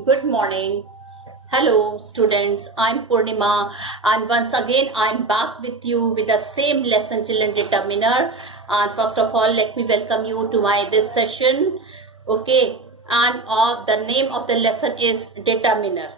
Good morning. Hello, students. I'm Purnima, and once again, I'm back with you with the same lesson, children determiner. And first of all, let me welcome you to my this session. Okay, and the name of the lesson is determiner.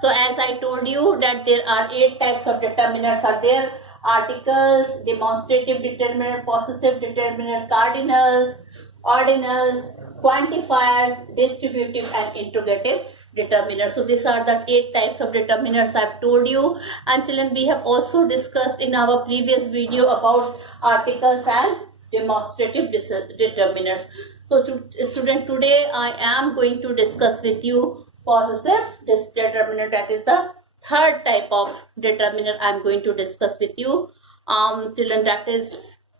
So, as I told you that there are 8 types of determiners are there: articles, demonstrative determiner, possessive determiner, cardinals, ordinals, quantifiers, distributive and interrogative determiners. So these are the 8 types of determiners I've told you. And children, we have also discussed in our previous video about articles and demonstrative determiners. So student, today I am going to discuss with you possessive determiner. That is the third type of determiner I'm going to discuss with you. Children, that is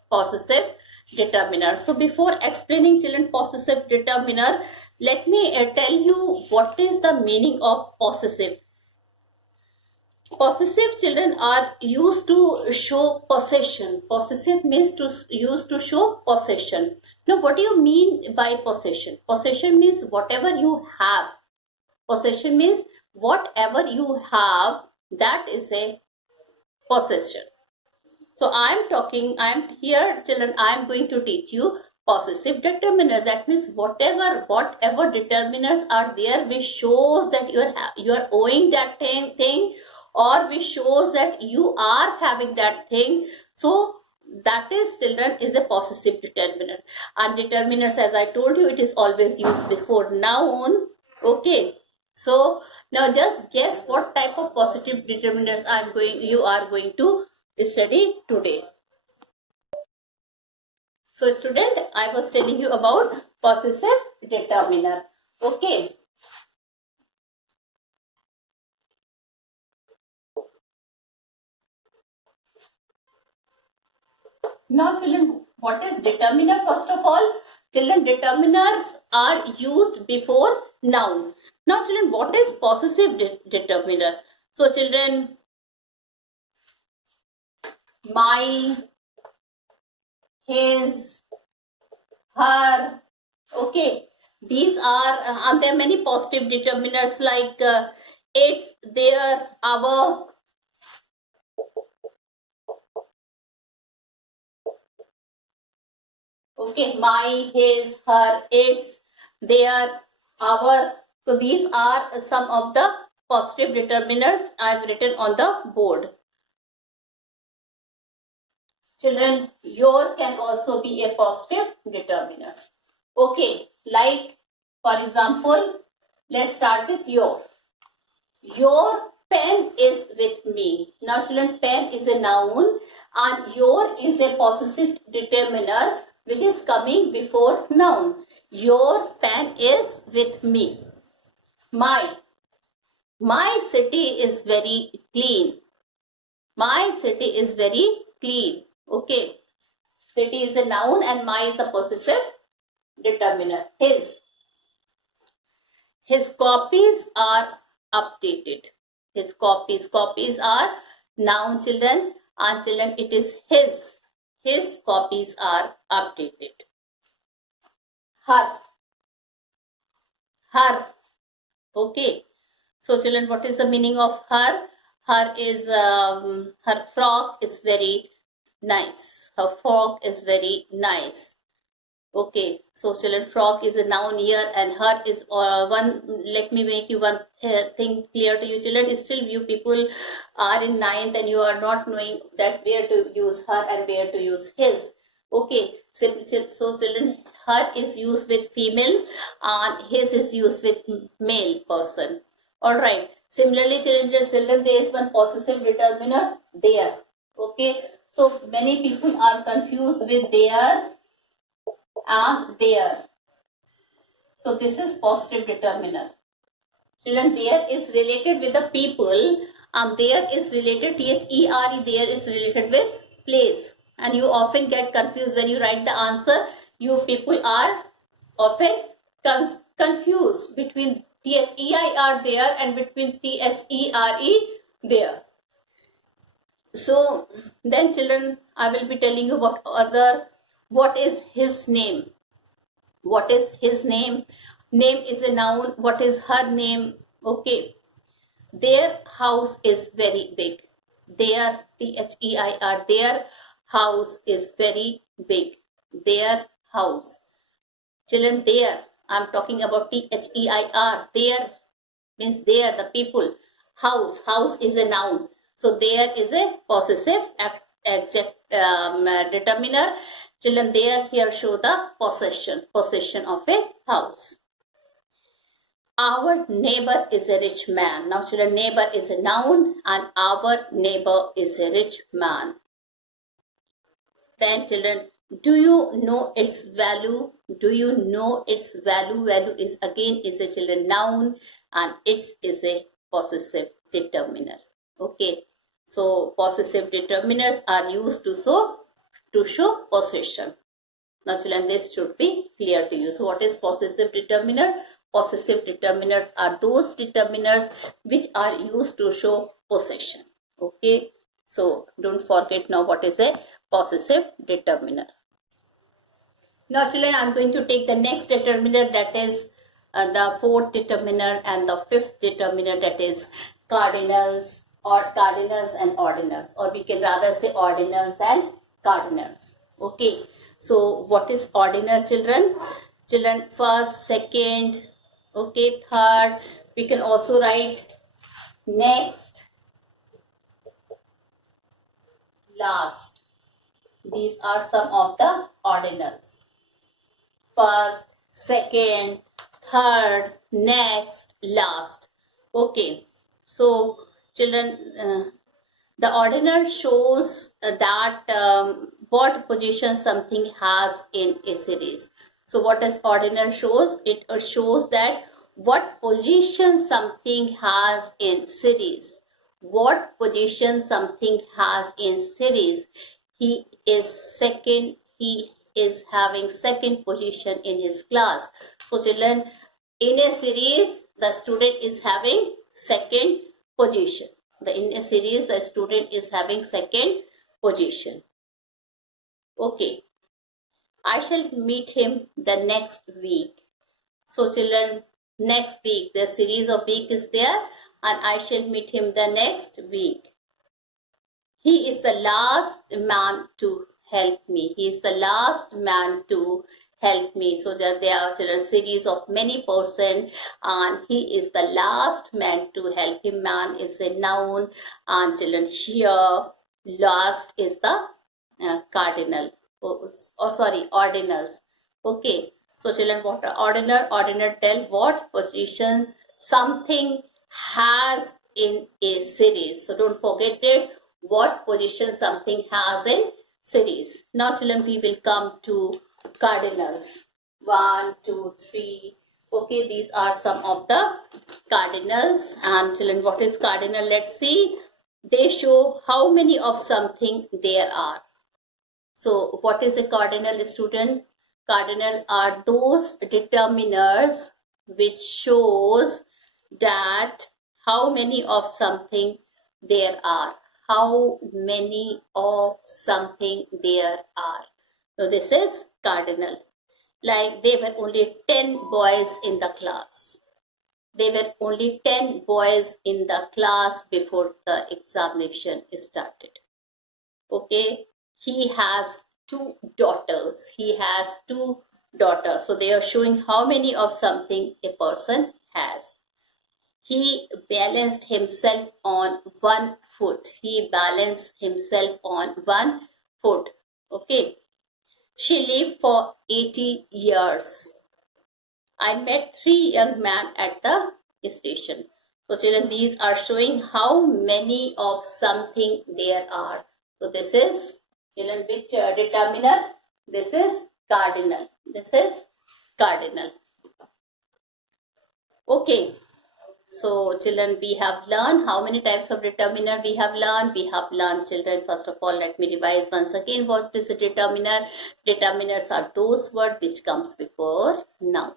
possessive determiner. So before explaining children possessive determiner, let me tell you what is the meaning of possessive. Possessive children are used to show possession. Possessive means used to show possession. Now, what do you mean by possession? Possession means whatever you have. Possession means whatever you have, that is a possession. So I am here children, I am going to teach you possessive determiners. That means whatever determiners are there which shows that you are owing that thing, or which shows that you are having that thing. So that is, children, is a possessive determiner. And determiners, as I told you, it is always used before noun. Okay, so now just guess what type of positive determiners you are going to study today. So student, I was telling you about possessive determiner. Okay. Now children, what is determiner? First of all, children, determiners are used before noun. Now children, what is possessive determiner? So children, my, his, her. Okay, these are and there are many positive determiners like it's, their, our. Okay, my, his, her, its, their, our. So these are some of the positive determiners I've written on the board. Children, your can also be a positive determiner. Okay, like for example, let's start with your. Your pen is with me. Now children, pen is a noun and your is a possessive determiner which is coming before noun. Your pen is with me. My city is very clean. My city is very clean. Okay. City is a noun and my is a possessive determiner. His copies are updated. His copies are noun, children, and children, it is his copies are updated. Her. Okay, so children, what is the meaning of her? Her is her frock is very nice. Her frock is very nice. Okay, so children, frog is a noun here and her is one. Let me make you one thing clear to you, children. Still you people are in 9th and you are not knowing that where to use her and where to use his. Okay, so children, her is used with female and his is used with male person. Alright, similarly children, there is one possessive determiner, there. Okay, so many people are confused with there and there. So this is positive determiner. Children, there is related with the people and there is related, there, there is related with place. And you often get confused when you write the answer. You people are often confused between there there and between there. So then children, I will be telling you what is his name. What is his name? Name is a noun. What is her name? Okay. Their house is very big. Their, Their, their house is very big. Their house. Children, there. I'm talking about Their. There means there, the people. House. House is a noun. So there is a possessive adjective determiner. Children, there here show the possession of a house. Our neighbor is a rich man. Now children, neighbor is a noun and our neighbor is a rich man. Then children, do you know its value? Do you know its value? Value is again is a children noun and its is a possessive determiner. Okay. So possessive determiners are used to show possession. Now children, this should be clear to you. So what is possessive determiner? Possessive determiners are those determiners which are used to show possession. Okay. So don't forget now what is a possessive determiner. Now children, I'm going to take the next determiner, that is the fourth determiner and the fifth determiner, that is cardinals and ordinals, or we can rather say ordinals and cardinals. Okay. So what is ordinal, children? Children, first, second, okay, third. We can also write next, last. These are some of the ordinals. First, second, third, next, last. Okay. So children, the ordinal shows that what position something has in a series. So what does ordinal shows? It shows that what position something has in series. What position something has in series. He is second. He is having second position in his class. So children, in a series, the student is having second position. In a series, the student is having second position. Okay. I shall meet him the next week. So children, next week, the series of week is there and I shall meet him the next week. He is the last man to help me. He is the last man to help me. So there are children series of many person and he is the last man to help him. Man is a noun and children here last is the cardinal. Ordinals. Okay. So children, what are ordinal? Ordinal tell what position something has in a series. So don't forget it. What position something has in series. Now children, we will come to cardinals. 1, 2, 3. Okay, these are some of the cardinals. And children, what is cardinal? Let's see. They show how many of something there are. So what is a cardinal, student? Cardinal are those determiners which shows that how many of something there are. How many of something there are. So this is cardinal. Like there were only 10 boys in the class. There were only 10 boys in the class before the examination started. Okay. He has 2 daughters. He has 2 daughters. So they are showing how many of something a person has. He balanced himself on 1 foot. He balanced himself on 1 foot. Okay. She lived for 80 years. I met 3 young men at the station. So children, these are showing how many of something there are. So this is children, which determiner? This is cardinal. This is cardinal. Okay. So children, we have learned how many types of determiner we have learned. We have learned, children, first of all, let me revise once again what is a determiner. Determiners are those words which comes before noun.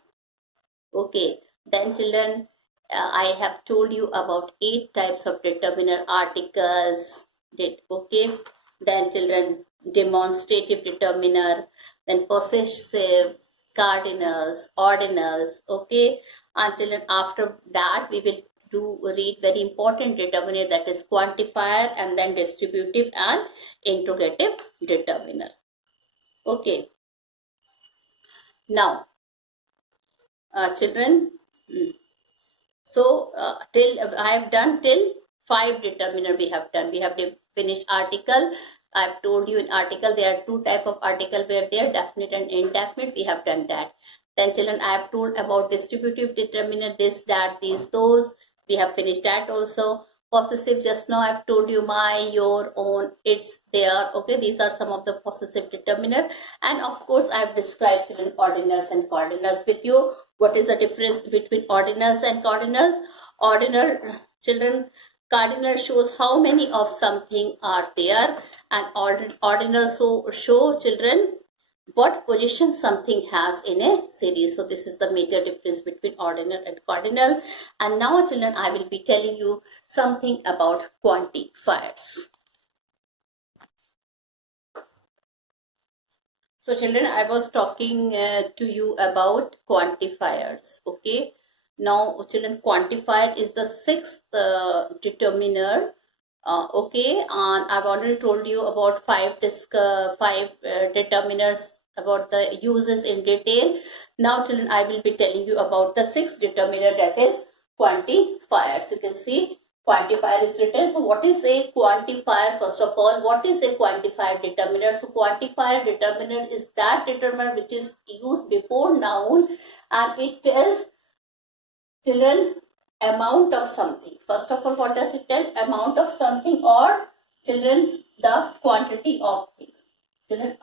Okay. Then children, I have told you about 8 types of determiner. Articles. Okay. Then children, demonstrative determiner. Then possessive. cardinals, ordinals. Okay, and children, after that we will read very important determiner, that is quantifier, and then distributive and interrogative determiner. Okay, now children, so till I have done till 5 determiner we have done. We have finished article. I have told you in article there are 2 type of article where they are definite and indefinite. We have done that. Then children, I have told about distributive determiner, this, that, these, those. We have finished that also. Possessive, just now I have told you my, your, own, its, their. Okay, these are some of the possessive determiner. And of course I have described children ordinals and cardinals with you. What is the difference between ordinals and cardinals? Ordinal, children, cardinal shows how many of something are there, and ordinal show children what position something has in a series. So this is the major difference between ordinal and cardinal. And now children, I will be telling you something about quantifiers. So children, I was talking to you about quantifiers. Okay, now children, quantifier is the 6th determiner. Okay, and I've already told you about 5 determiners, about the uses in detail. Now children, I will be telling you about the 6th determiner, that is quantifiers. You can see quantifier is written. So what is a quantifier? First of all, what is a quantifier determiner? So quantifier determiner is that determiner which is used before noun, and it tells children amount of something. First of all, what does it tell? Amount of something, or children the quantity of things. Children,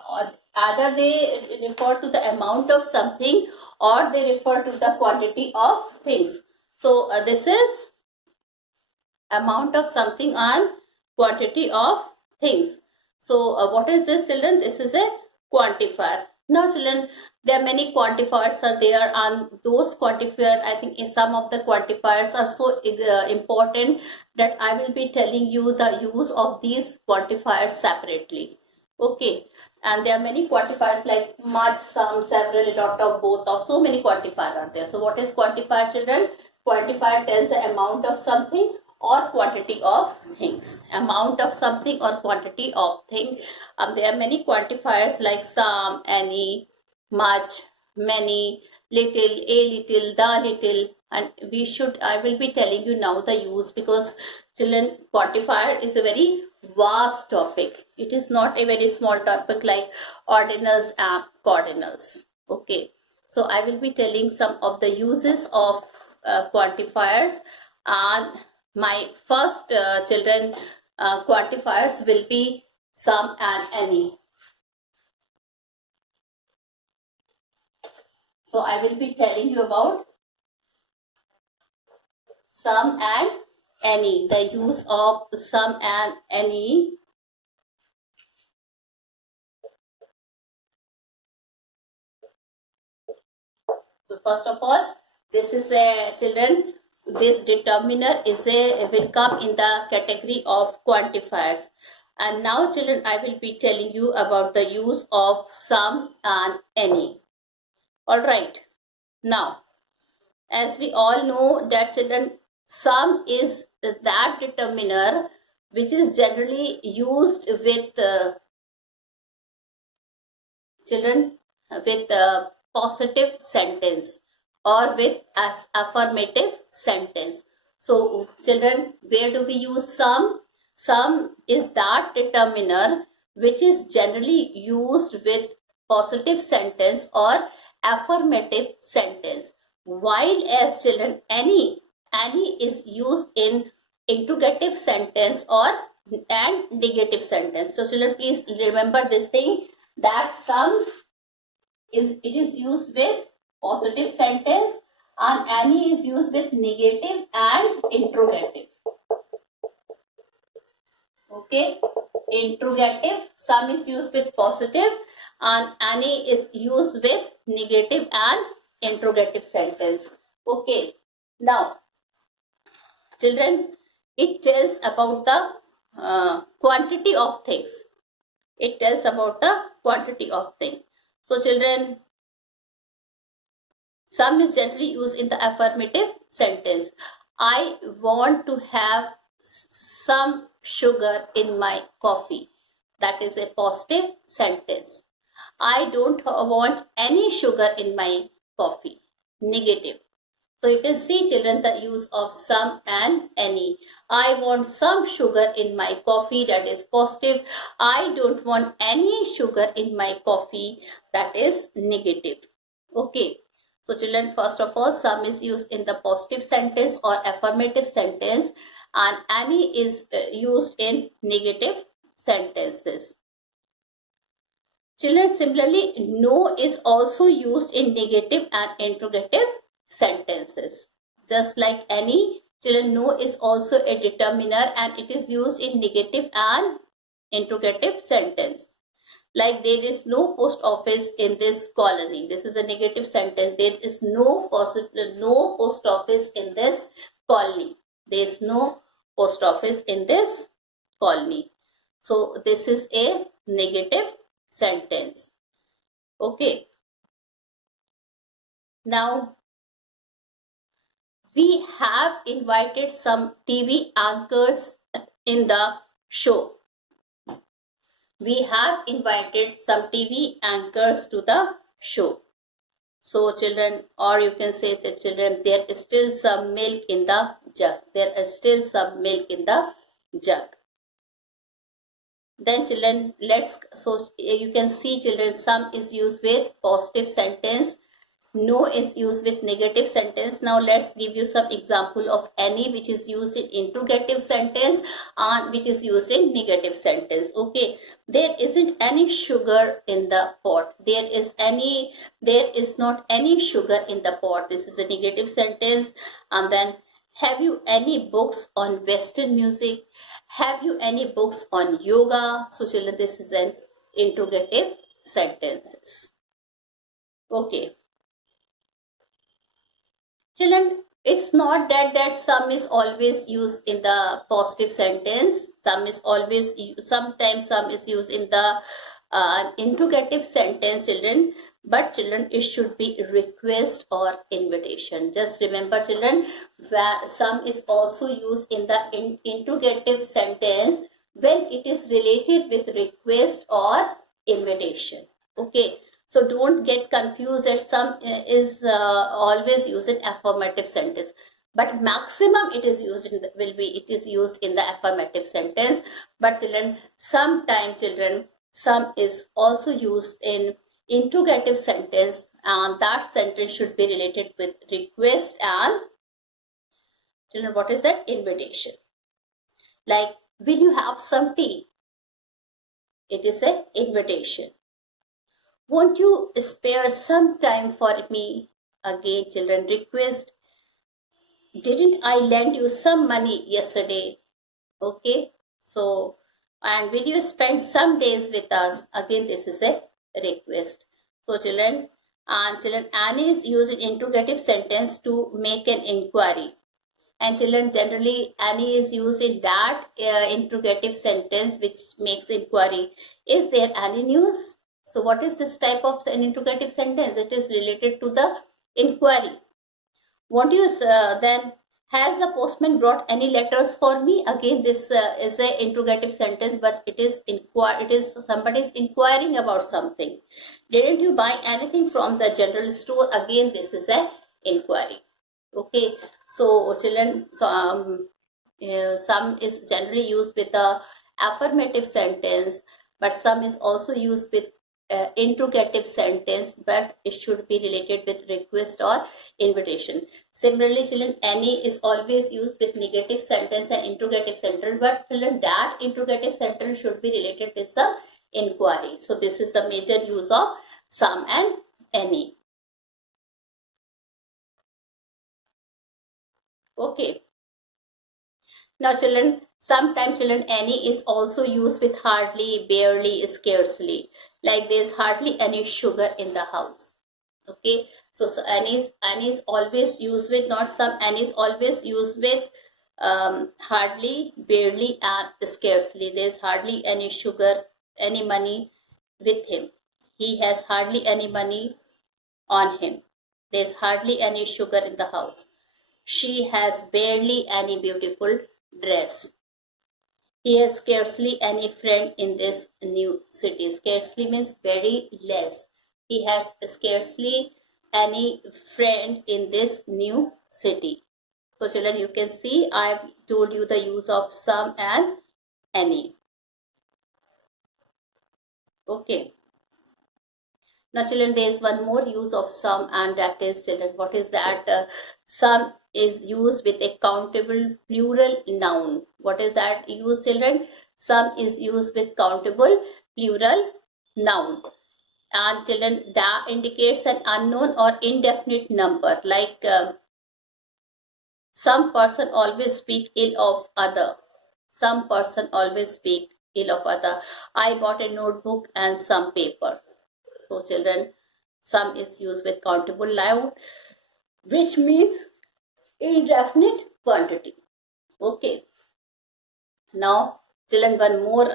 either they refer to the amount of something or they refer to the quantity of things. So this is amount of something and quantity of things. So what is this children? This is a quantifier. Now children, there are many quantifiers are there, and those quantifiers, I think some of the quantifiers are so important that I will be telling you the use of these quantifiers separately. Okay, and there are many quantifiers like much, some, several, a lot of, both of, so many quantifiers are there. So what is quantifier children? Quantifier tells the amount of something or quantity of things. Amount of something or quantity of thing. There are many quantifiers like some, any, much, many, little, a little, the little, and I will be telling you now the use, because children, quantifier is a very vast topic. It is not a very small topic like ordinals and cardinals. Okay, so I will be telling some of the uses of quantifiers, and my first children quantifiers will be some and any. So I will be telling you about some and any, the use of some and any. So first of all, this is a children, this determiner will come in the category of quantifiers. And now children, I will be telling you about the use of some and any. All right. Now, as we all know that children, some is that determiner which is generally used with children with a positive sentence or with as affirmative sentence. So children, where do we use some? Some is that determiner which is generally used with positive sentence or affirmative sentence, while as children, any is used in interrogative sentence or and negative sentence. So children, please remember this thing, that some is used with positive sentence and any is used with negative and interrogative. Okay, interrogative, some is used with positive and any is used with negative and interrogative sentence. Okay, now children, it tells about the quantity of things. It tells about the quantity of things. So children, Some is generally used in the affirmative sentence. I want to have some sugar in my coffee. That is a positive sentence. I don't want any sugar in my coffee. Negative. So you can see, children, the use of some and any. I want some sugar in my coffee, that is positive. I don't want any sugar in my coffee, that is negative. Okay. So children, first of all, some is used in the positive sentence or affirmative sentence, and any is used in negative sentences. Children, similarly, no is also used in negative and interrogative sentences. Just like any, children, no is also a determiner and it is used in negative and interrogative sentence. Like, there is no post office in this colony. This is a negative sentence. There is no post office in this colony. There is no post office in this colony. So this is a negative sentence. Okay. Now, we have invited some TV anchors in the show. We have invited some TV anchors to the show. So children, or you can say that children, there is still some milk in the jug. There is still some milk in the jug. Then children, so you can see, children, some is used with positive sentence, no is used with negative sentence. Now let's give you some example of any, which is used in interrogative sentence and which is used in negative sentence. Okay, there isn't any sugar in the pot. There is not any sugar in the pot. This is a negative sentence. And then, have you any books on Western music? Have you any books on yoga? So children, this is an interrogative sentences. Okay. Children, it's not that some is always used in the positive sentence. Sometimes some is used in the interrogative sentence, children. But children, it should be request or invitation. Just remember, children, that some is also used in the interrogative sentence when it is related with request or invitation. Okay. So don't get confused that some is always used in affirmative sentence. But maximum it is used in the affirmative sentence. But children, sometimes children, some is also used in interrogative sentence, and that sentence should be related with request and, children, what is that? Invitation. Like, will you have some tea? It is an invitation. Won't you spare some time for me? Again, children, request. Didn't I lend you some money yesterday? Okay. So, and will you spend some days with us? Again, this is a request. So children, Annie is used in interrogative sentence to make an inquiry. And children, generally Annie is used in that interrogative sentence which makes inquiry. Is there any news? So what is this type of an interrogative sentence? It is related to the inquiry. Won't you then, has the postman brought any letters for me? Again, this is an interrogative sentence, but it is somebody is inquiring about something. Didn't you buy anything from the general store? Again, this is an inquiry. Okay, so children, some is generally used with the affirmative sentence, but some is also used with interrogative sentence, but it should be related with request or invitation. Similarly, children, any is always used with negative sentence and interrogative sentence, but children, that interrogative sentence should be related with the inquiry. So this is the major use of some and any. Okay. Now children, sometimes children, any is also used with hardly, barely, scarcely. Like, there's hardly any sugar in the house. Okay, so any is always used with, not some, any is always used with hardly, barely and scarcely. There's hardly any sugar, any money with him. He has hardly any money on him. There's hardly any sugar in the house. She has barely any beautiful dress. He has scarcely any friend in this new city. Scarcely means very less. He has scarcely any friend in this new city. So children, you can see I've told you the use of some and any. Okay. Now children, there is one more use of some, and that is, children, what is that? Some is used with a countable plural noun. What is that use, children? Some is used with countable plural noun. And children, that indicates an unknown or indefinite number, like some person always speak ill of other. Some person always speak ill of other. I bought a notebook and some paper. So children, some is used with countable noun, which means indefinite quantity. Okay. Now children, one more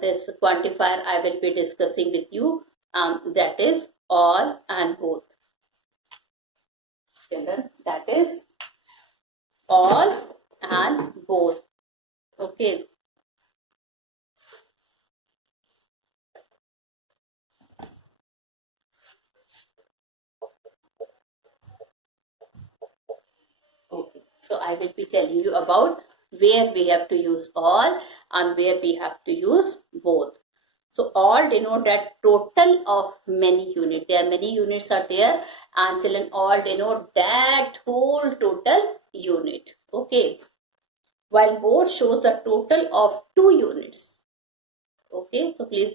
this quantifier I will be discussing with you, that is all and both. Children, that is all and both. Okay. Okay. So I will be telling you about where we have to use all and where we have to use both. So all denote that total of many units. There are many units are there, and children, all denote that whole total unit. Okay. While both shows the total of 2 units. Okay. So please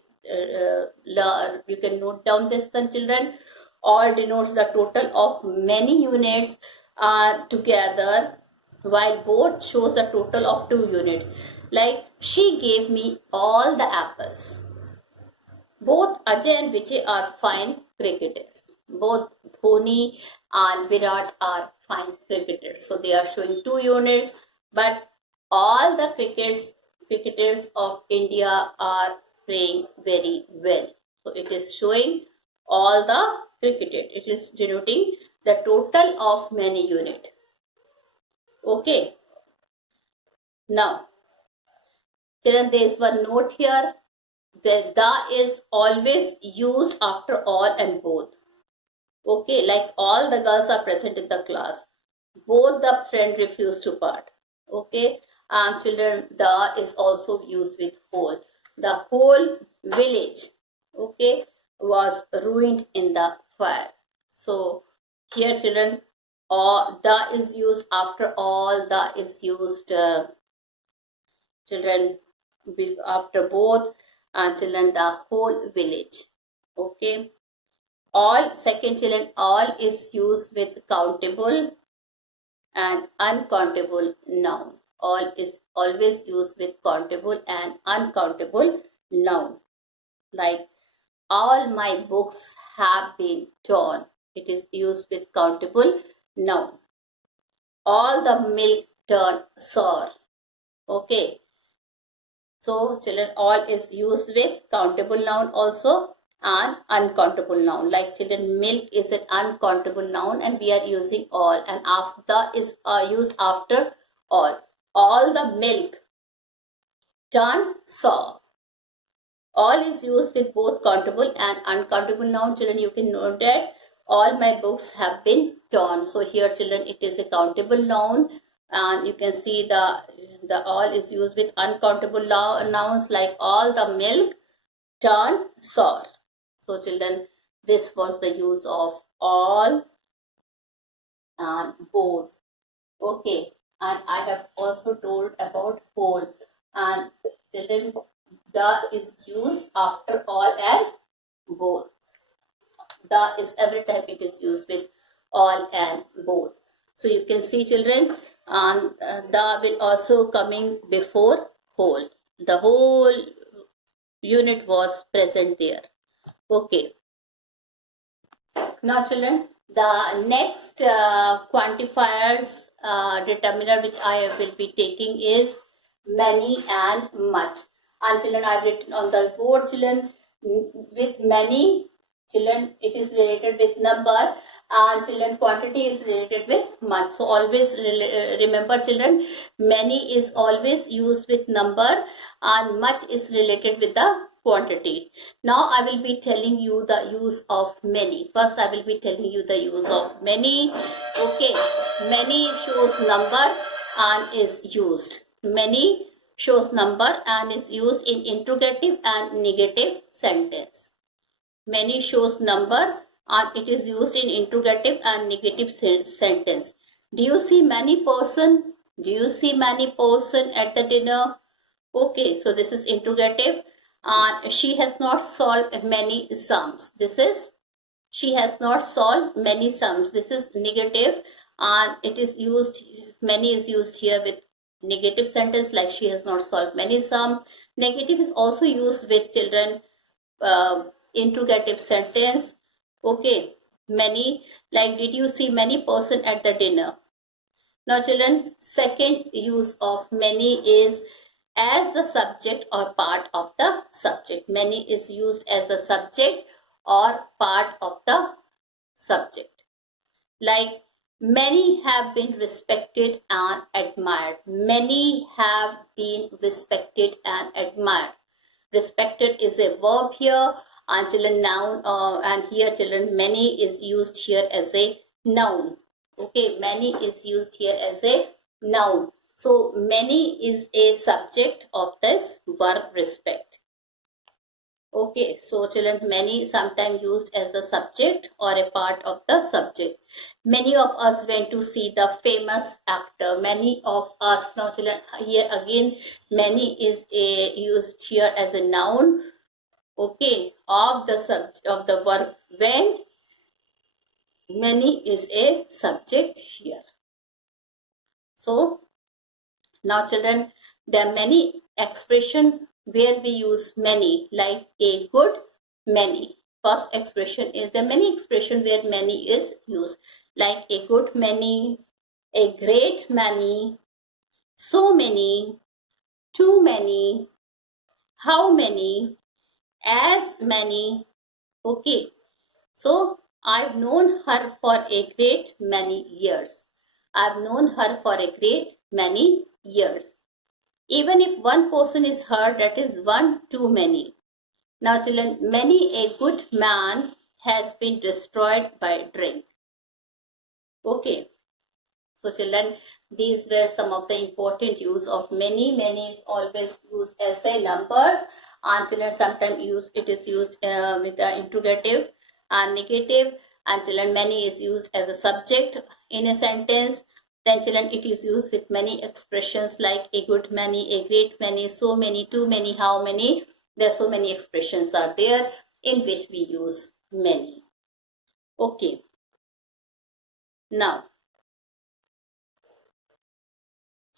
learn. You can note down this then, children. All denotes the total of many units together, while both shows a total of 2 units. Like, she gave me all the apples. Both Ajay and Vijay are fine cricketers. Both Dhoni and Virat are fine cricketers. So they are showing 2 units, but all the cricketers of India are playing very well. So it is showing all the cricketers. It is denoting the total of many unit. Okay. Now, there is one note here. The is always used after all and both. Okay, like all the girls are present in the class. Both the friend refused to part. Okay, and children, the is also used with whole. The whole village, okay, was ruined in the fire. So here, children, all the is used after all. The is used, children, after both, and children, the whole village. Okay. All, second, children, all is used with countable and uncountable noun. All is always used with countable and uncountable noun. Like, all my books have been torn. It is used with countable noun. All the milk turned sour. Okay. So children, all is used with countable noun also and uncountable noun. Like, children, milk is an uncountable noun and we are using all, and after is used after all. All the milk turned sour. All is used with both countable and uncountable noun. Children, you can note that all my books have been torn. So here, children, it is a countable noun, and you can see the all is used with uncountable nouns, like all the milk turned sour. So children, this was the use of all and both. Okay, and I have also told about whole, and children, the is used after all and both. The is every time it is used with all and both. So you can see, children, and the will also coming before whole. The whole unit was present there. Okay. Now children, the next quantifiers determiner which I will be taking is many and much. And children, I have written on the board, children, with many Children, it is related with number, and children, quantity is related with much. So always remember children, many is always used with number and much is related with the quantity. Now I will be telling you the use of many. First I will be telling you the use of many. Okay, many shows number and is used. Many shows number and is used in interrogative and negative sentence. Many shows number and it is used in interrogative and negative sentence. Do you see many person? Do you see many person at the dinner? Okay, so this is interrogative, and she has not solved many sums. This is she has not solved many sums. This is negative, and it is used, many is used here with negative sentence, like she has not solved many sum. Negative is also used with children interrogative sentence. Okay, many, like did you see many person at the dinner? Now children, second use of many is as the subject or part of the subject. Many is used as a subject or part of the subject. Like many have been respected and admired. Many have been respected and admired. Respected is a verb here, and children noun, and here children many is used here as a noun. Okay, many is used here as a noun. So many is a subject of this verb respect. Okay, so children, many sometimes used as a subject or a part of the subject. Many of us went to see the famous actor. Many of us. Now children, here again many is used here as a noun. Okay, of the subject of the verb went. Many is a subject here. So now children, there are many expression where we use many, like a good many. First expression is the many expression where many is used, like a good many, a great many, so many, too many, how many, as many. Okay, so I've known her for a great many years. I've known her for a great many years. Even if one person is hurt, that is one too many. Now children, many a good man has been destroyed by drink. Okay, so children, these were some of the important use of many. Many is always used as a numbers, and children sometimes it is used with the interrogative and negative, and children many is used as a subject in a sentence. Then children, it is used with many expressions like a good many, a great many, so many, too many, how many. There are so many expressions are there in which we use many. Okay. Now,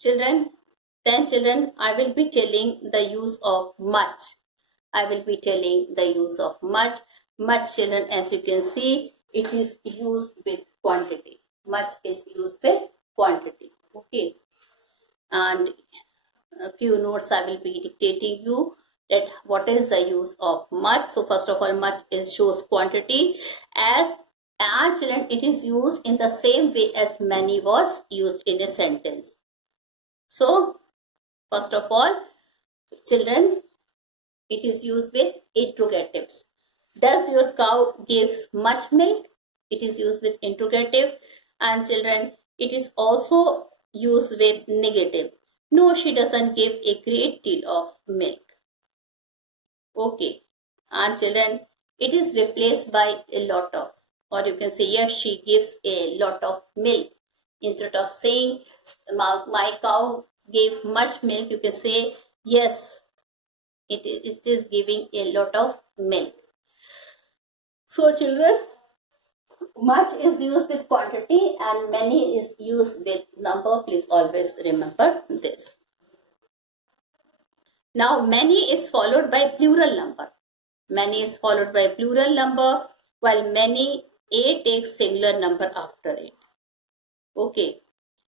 children, I will be telling the use of much. I will be telling the use of much. Much children, as you can see, it is used with quantity. Much is used with quantity. Okay, and a few notes I will be dictating you that what is the use of much. So first of all, much is shows quantity, as children it is used in the same way as many was used in a sentence. So first of all, children, it is used with interrogatives. Does your cow gives much milk? It is used with interrogative. And children, it is also used with negative. No, she doesn't give a great deal of milk. Okay. And children, it is replaced by a lot of, or you can say yes, she gives a lot of milk. Instead of saying my cow gave much milk, you can say yes, it is giving a lot of milk. So children, much is used with quantity and many is used with number. Please always remember this. Now many is followed by plural number. Many is followed by plural number, while many, a takes singular number after it. Okay.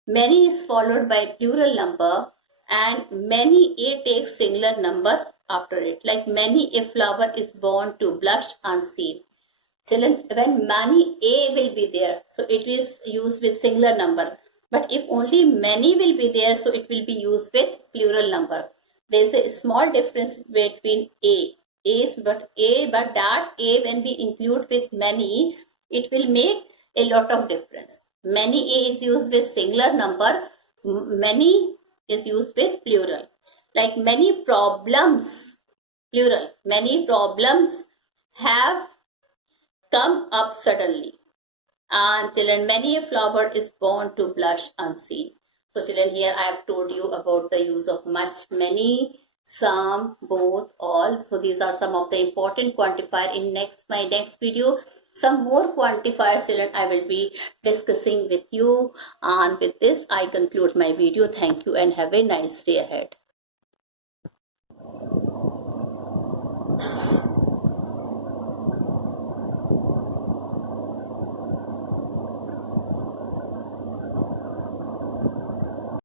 Many is followed by plural number and many, a takes singular number after it. Like many a flower is born to blush unseen. Children, when many A will be there, so it is used with singular number. But if only many will be there, so it will be used with plural number. There is a small difference between A. But that A when we include with many, it will make a lot of difference. Many A is used with singular number, many is used with plural. Like many problems, plural, many problems have come up suddenly. And children, many a flower is born to blush unseen. So children, here I have told you about the use of much, many, some, both, all. So these are some of the important quantifier. In my next video, some more quantifiers, children, I will be discussing with you. And with this, I conclude my video. Thank you and have a nice day ahead.